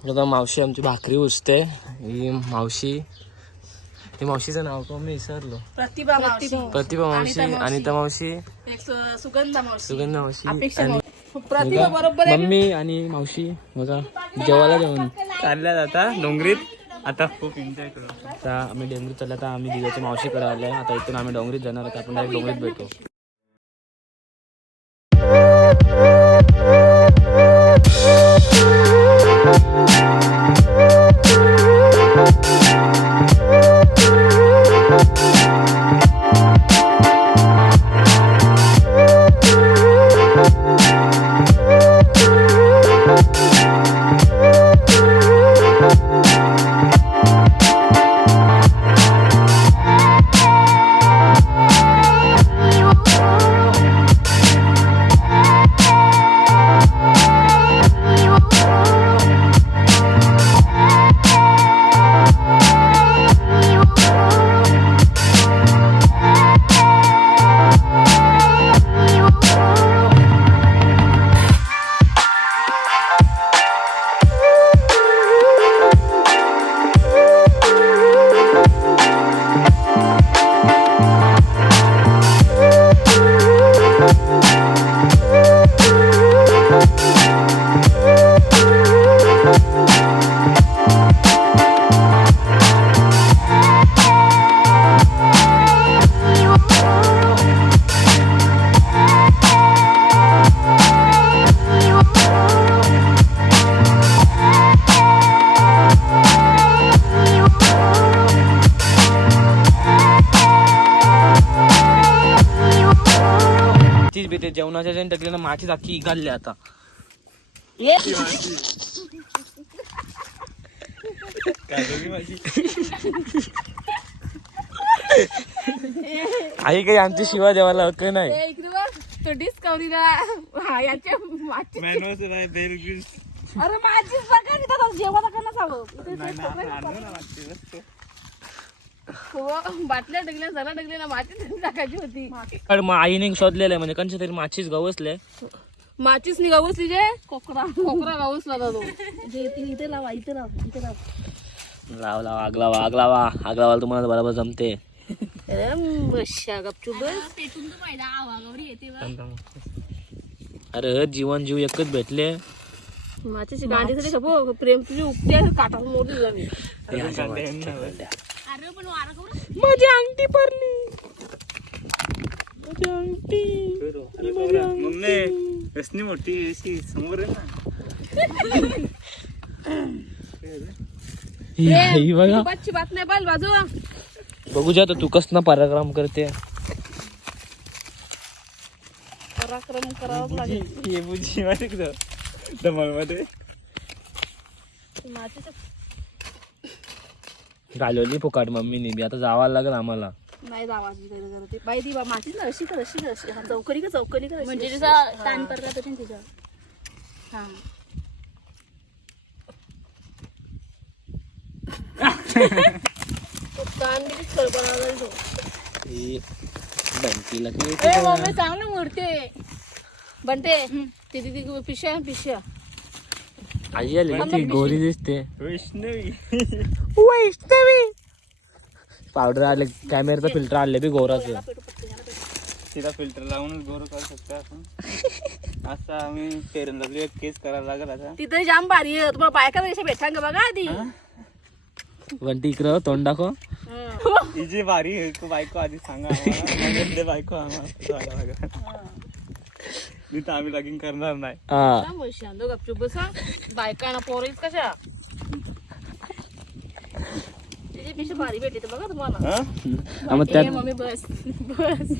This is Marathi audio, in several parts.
आता मावशी आमची भाकरी उचते ही मावशी ही मावशीचं नाव का मी विसरलो प्रतिभा मावशी प्रतिभा मावशी अनिता मावशी सुगंधा मावशी सुगंधा मावशी अपेक्षा आणि मावशी. प्रतिभा बरोबर आहे मम्मी आणि मावशी बघा जेवायला जेवण चालल्यात आता डोंगरीत आता खूप एन्जॉय करू आता आम्ही डोंगरीत चाललो आता आम्ही दिव्याच्या मावशीकडे आलोय आता इथून आम्ही डोंगरीत जाणार आता आपण डायरेक्ट डोंगरीत भेटू जेवणाच्या ज्याने टाकली ना माचीच अख्खी इगालली आता. आई काही आमची शिवा देवाला हक्क नाही. तो डिस्कवरीला हा याच्या माझी अरे माझीच बघा तर जेवण का नसावं? इथे taste सगळं हो, बाटल्या टाकल्या सगळं टाकले ना माचीच टाकायची होती. मग आईने शोधलेलं आहे म्हणजे कंच्या तरी माचीच गवसले. माचीच नि गावसली जे? कोकरा. कोकरा गावसला तो इथे लावा इथे लावा इथे लावा. लाव लावा आग लावा आग लावा. आग लावायला तुम्हाला बरोबर जमते. अरे जीवन जीव एकच भेटले. तरी खपो प्रेम तुझी उपटी काटा मोडली माझी अंगठी पडली. माझी अंगठी. मम्मी रसनी मोठी अशी समोर आहे ना. ही बघा. बातची बात नाही बाल बाजू. बघू जा तू कस ना पराक्रम करते. पराक्रम करावं लागेल. हे बुजी माहिती घालवली फुकाट मम्मीने बी आता जावं लागेल आम्हाला. नाही जावाची गरज आहे ते. बाई ती बा ना अशी कर अशी कर अशी. हा, चौकडी का चौकडी म्हणजे ताण पडला तरी तिच्यावर हा. तो. ही मम्मी चांगली मूर्ती आहे. बंटे ती ती ती पिशव्या आहे, पिशव्या. ना ती गोरी दिसते वैष्णवी वैष्णवी पावडर आले कॅमेराचा फ़िल्टर आले बी गोराचं तिला फ़िल्टर लावूनच गोर करू शकतो आपण असं आम्ही केस करायला लागल आता तिथे जाम भारी आहे तुम्हाला बायका कशा भेटणार का बघा आधी वंटी इकडं तोंड दाखव तिची बारी आहे तू बायको आधी सांगा आम्हाला. ते बायको आम्हाला. मी तर आम्ही लगीन करणार नाही. हा. गपचूप बसा. बायकांना पोरीच कशा? तिची पिशवी भारी भेटली तर बघा तुम्हाला. हा? हा, मग ए त्यात मम्मी बस. बस.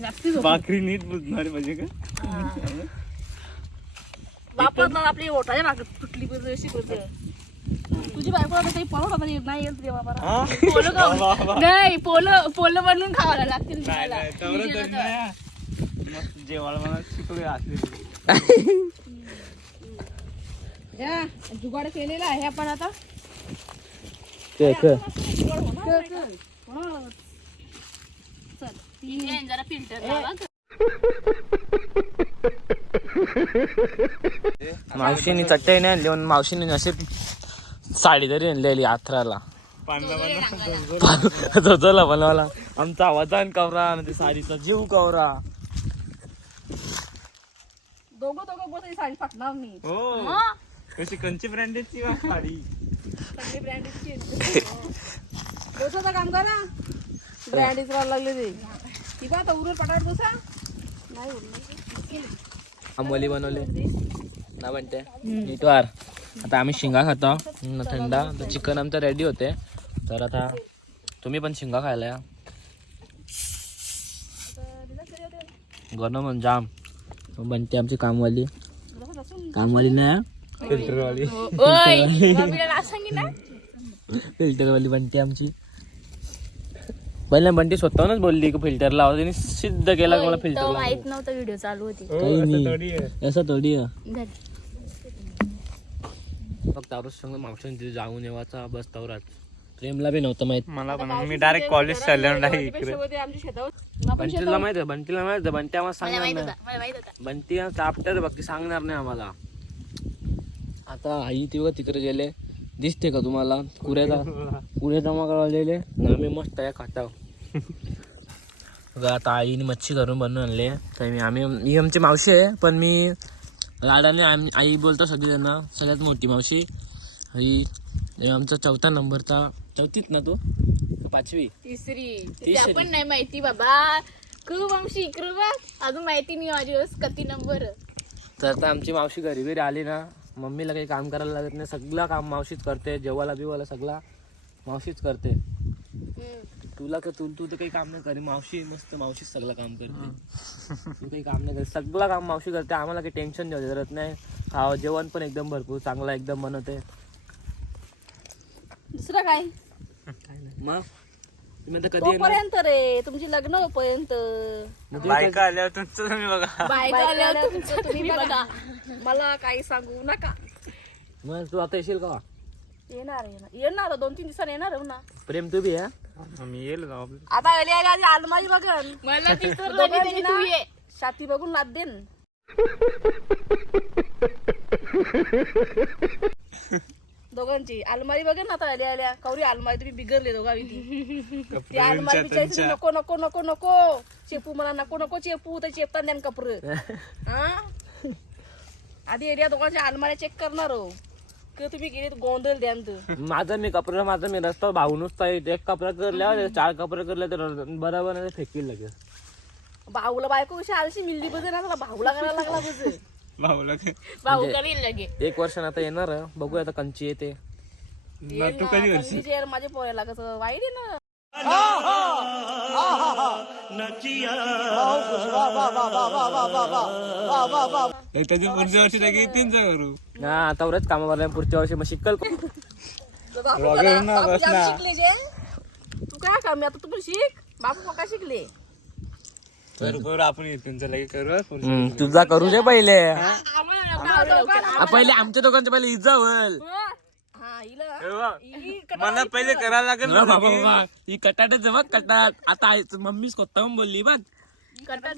जास्ती झोप. भाकरी नीट बुजणारी पाहिजे का? आपली ओठाच्या भाकरी तुटली पण अशी होते. तुझी बायको आता काही पळवत आता येत नाही येत रे बाबा. हा? पोलं नाही पोलं पोलं बनवून खावायला लागतील नाही तुम्हाला. नाही तेवढं तरी. नाही. मस्त जेवाळ मला या, जुगाड केलेला आहे आपण आता. ते कर. जरा फिल्टर लावा. मावशीने चटई नाही आणली पण मावशीने नशीब साडी तरी आणलेली आथराला पांडवांना झोझला बनवाला आमचा वजन कवरा आणि ते साडीचा जीव कवरा. दोघं दोघं बस ही साडी फाटणार नाही. हो. कशी कंची ब्रँडेडची वा साडी? सगळी ब्रँडेडची डोसाचं काम करा. ब्रँडेड करायला लागले ते. ती बा आता उरून पटाट डोसा नाही उरलं. आंबोली बनवले. ना म्हणते नीटवार आता आम्ही शिंगा खातो. न थंडा. तर चिकन आमचं रेडी होते. तर आता तुम्ही पण शिंगा खायला या. गणं म्हण जाम. बनते आमची कामवाली. कामवाली नाही फिल्टरवाली. फिल्टरवाली. बनते आमची. पहिले बंटी स्वतःहूनच बोलली की फिल्टर लावा. त्यांनी सिद्ध केला की मला फिल्टर तो माहीत नव्हतं व्हिडिओ चालू होती. काही असं नाही. थोडी. असं. फक्त आरोस संग मावशी तिथे जाऊन येवाचा बस तवराच प्रेमला बी नव्हतं माहीत. मला पण मी डायरेक्ट कॉलेज चाललो नाही इकडे. बंटीला माहीत आहे बंटीला माहीत आहे बंटी आम्हाला सांगणार नाही. बंटी चाप्टर ती सांगणार नाही आम्हाला. आता आई ती बघ तिकडे गेले. दिसते का तुम्हाला? कुऱ्याचा कुऱ्या जमा करायला आम्ही मस्त आहे खाताव. बघा आता आईने मच्छी करून बनवून आणले. तर मी आम्ही ही आमची मावशी आहे पण मी लाडाने आम्ही आई बोलतो सगळी त्यांना सगळ्यात मोठी मावशी. हे आमचा चौथा नंबरचा चौथीत ना तू? का पाचवी? तिसरी. तिसरी. त्या पण नाही माहिती बाबा. खूप आमची इकडं बा अजून माहिती नाही माझी बस किती नंबर. तर आता आमची मावशी घरी घरी आली ना मम्मीला काही काम करायला लागत नाही. सगळं काम मावशीच करते जेवायला बिवायला सगळा मावशीच करते. तुला का तू तू तर काही काम नाही करी मावशी मस्त मावशीच सगळं काम करते. तू काही काम नाही करत. सगळं काम मावशी करते. आम्हाला काही टेन्शन द्यावं जरत नाही. खावं जेवण पण एकदम भरपूर चांगला एकदम बनवते. दुसरं काय? मग? तुम्ही आता कधी येणार? तोपर्यंत रे तुमची लग्न होईपर्यंत. बायका आल्यावर तुमचं तुम्ही बघा. बायका आल्यावर तुमचं तुम्ही बघा. मला काही सांगू नका. मग तू आता येशील का? येणार येणार. येणार दोन तीन दिवसांनी येणार हो ना. प्रेम तू बी मी येईल जाऊ आता आली आली आली आलमारी बघन. मला ती तर छाती बघून लाद देन. दोघांची. अलमारी बघेन ना आता आल्या आल्या. कवरी अलमारी तुम्ही बिगरले दोघा ती अलमारी बिचारायची नको नको नको नको. चेपू मला नको नको चेपू तर चेपता द्या कपर आधी एरिया दोघांच्या अलमाऱ्या चेक करणार हो. की तुम्ही गेले गोंधळ द्यान तर माझं मी कपडा माझं मी रस्ता भाऊनच पाहिजे एक कपडा करल्या चार कपडे करले तर बरोबर फेकील लगेच. भाऊला बायको कशी आलशी मिलली बजे ना भाऊला करायला लागला बजे भाऊ करील लगे. एक वर्षानं आता येणार आहे. बघूया आता कंची येते. तू कधी करशील? यार माझ्या पोऱ्याला कसं वाईट आहे ना. पुढच्या वर्षी तीनचा करू हा आता वरच कामा भरल्या पुढच्या वर्षी मग शिकल वगैरे ना बापू बस जाम ना. शिकले जे. तू काय काम आता तू पण शिक. बापू पका शिकले? करू करू आपण तुमचं लगेच करू पुढच्या तुझा करू दे पहिले. आ, पहिले आमच्या दोघांचं पहिले इजा होईल हिला वर्षी. ए वा, ही मला पहिले करायला लागेल ना बाबा. बाबा ही कटाटच बघ कटाट. आता आई मम्मी स्वतःहून बोलली बघ. आता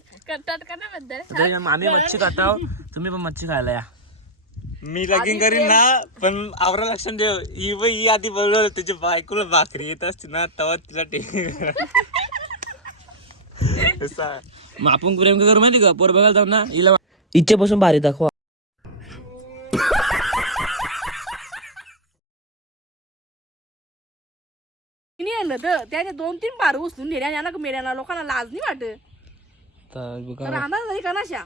आम्ही मच्छी खाताव. तुम्ही पण मच्छी खायला या. मी लगीन करीन ना पण आवरा लक्षात ठेव ही बाई ही आधी बोलवलं त्याच्या बायकोला भाकरी येत असते ना तेव्हा तिला टेक मग आपण प्रेम का करू माहिती का? पोर बघायला जाऊ ना. हिला इच्छे बसून भारी दाखवा. तिने आणलं तर त्याने दोन तीन बार उचलून नेल्या मेल्याला लोकांना लाज नाही वाटत. तर राहणार नाही का नाशा?